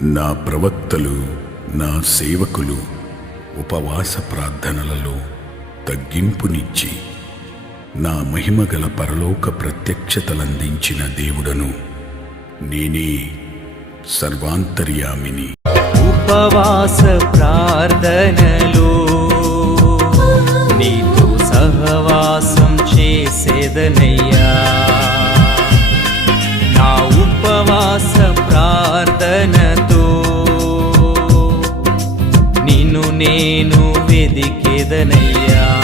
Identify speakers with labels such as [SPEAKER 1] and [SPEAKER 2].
[SPEAKER 1] నా ప్రవక్తలు నా సేవకులు ఉపవాస ప్రార్థనలలో తగ్గింపునిచ్చి నా మహిమగల పరలోక ప్రత్యక్షతలందించిన దేవుడను నేనే సర్వాంతర్యామిని.
[SPEAKER 2] ఉపవాస ప్రార్థనలో నీతో సహవాసం చేసేదనయ్యా. నేను వెదికెదనయ్యా.